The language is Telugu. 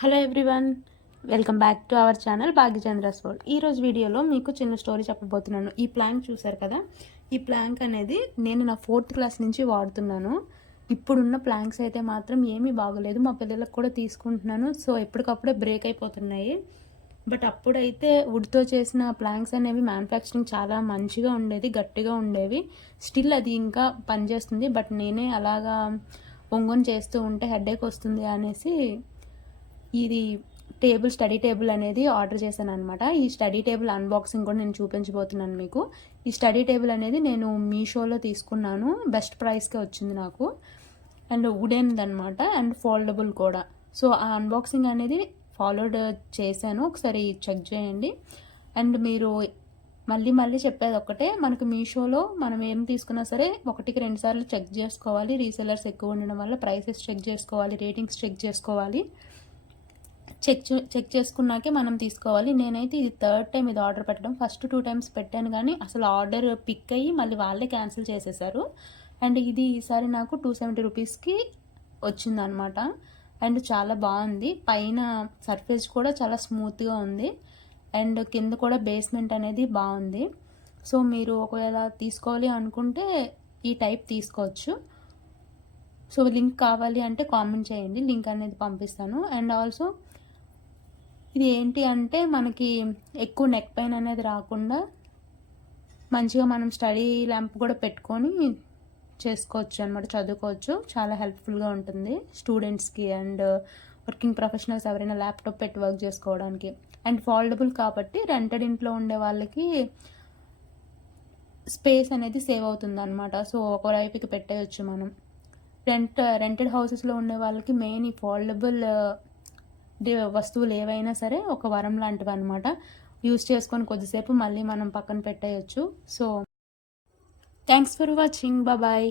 Hello everyone, welcome back to our channel Bhagyachandra's world. ఈరోజు వీడియోలో మీకు చిన్న స్టోరీ చెప్పబోతున్నాను. ఈ ప్లాంక్ చూసారు కదా, ఈ ప్లాంక్ అనేది నేను నా 4th క్లాస్ నుంచి వాడుతున్నాను. ఇప్పుడున్న ప్లాంక్స్ అయితే మాత్రం ఏమీ బాగోలేదు, మా పిల్లలకు కూడా తీసుకుంటున్నాను. సో ఎప్పటికప్పుడే బ్రేక్ అయిపోతున్నాయి. బట్ అప్పుడైతే వుడ్తో చేసిన ప్లాంక్స్ అనేవి మ్యానుఫ్యాక్చరింగ్ చాలా మంచిగా ఉండేది, గట్టిగా ఉండేవి. స్టిల్ అది ఇంకా పనిచేస్తుంది. బట్ నేనే అలాగా ఒంగొని చేస్తూ ఉంటే హెడేక్ వస్తుంది అనేసి ఇది స్టడీ టేబుల్ అనేది ఆర్డర్ చేశాను అనమాట. ఈ స్టడీ టేబుల్ అన్బాక్సింగ్ కూడా నేను చూపించబోతున్నాను మీకు. ఈ స్టడీ టేబుల్ అనేది నేను మీషోలో తీసుకున్నాను, బెస్ట్ ప్రైస్కే వచ్చింది నాకు. అండ్ వుడెన్ అనమాట, అండ్ ఫోల్డబుల్ కూడా. సో ఆ అన్బాక్సింగ్ అనేది ఫాలోడ్ చేశాను, ఒకసారి చెక్ చేయండి. అండ్ మీరు మళ్ళీ చెప్పేది ఒకటే, మనకు మీషోలో మనం ఏం తీసుకున్నా సరే 1-2 సార్లు చెక్ చేసుకోవాలి. రీసెలర్స్ ఎక్కువ ఉండడం వల్ల ప్రైసెస్ చెక్ చేసుకోవాలి, రేటింగ్స్ చెక్ చేసుకోవాలి. చెక్ చేసుకున్నాకే మనం తీసుకోవాలి. నేనైతే ఇది 3rd టైం ఇది ఆర్డర్ పెట్టడం. ఫస్ట్ 2 టైమ్స్ పెట్టాను కానీ అసలు ఆర్డర్ పిక్ అయ్యి మళ్ళీ వాళ్ళే క్యాన్సిల్ చేసేసారు. అండ్ ఇది ఈసారి నాకు 270 రూపీస్కి వచ్చిందనమాట. అండ్ చాలా బాగుంది. పైన సర్ఫేస్ కూడా చాలా స్మూత్గా ఉంది. అండ్ కింద కూడా బేస్మెంట్ అనేది బాగుంది. సో మీరు ఒకవేళ తీసుకోవాలి అనుకుంటే ఈ టైప్ తీసుకోవచ్చు. సో లింక్ కావాలి అంటే కామెంట్ చేయండి, లింక్ అనేది పంపిస్తాను. అండ్ ఆల్సో ఇది ఏంటి అంటే మనకి ఎక్కువ నెక్ పెయిన్ అనేది రాకుండా మంచిగా మనం స్టడీ ల్యాంప్ కూడా పెట్టుకొని చేసుకోవచ్చు అనమాట, చదువుకోవచ్చు. చాలా హెల్ప్ఫుల్గా ఉంటుంది స్టూడెంట్స్కి అండ్ వర్కింగ్ ప్రొఫెషనల్స్ ఎవరైనా ల్యాప్టాప్ పెట్టి వర్క్ చేసుకోవడానికి. అండ్ ఫోల్డబుల్ కాబట్టి రెంటెడ్ ఇంట్లో ఉండే వాళ్ళకి స్పేస్ అనేది సేవ్ అవుతుంది అనమాట. సో ఒకవైపుకి పెట్టేయచ్చు మనం. రెంటెడ్ హౌసెస్లో ఉండే వాళ్ళకి మెయిన్ ఈ ఫోల్డబుల్ వస్తువులు ఏవైనా సరే ఒక వరం లాంటివి అనమాట. యూస్ చేసుకొని కొద్దిసేపు మళ్ళీ మనం పక్కన పెట్టేయచ్చు. So thanks for watching, bye.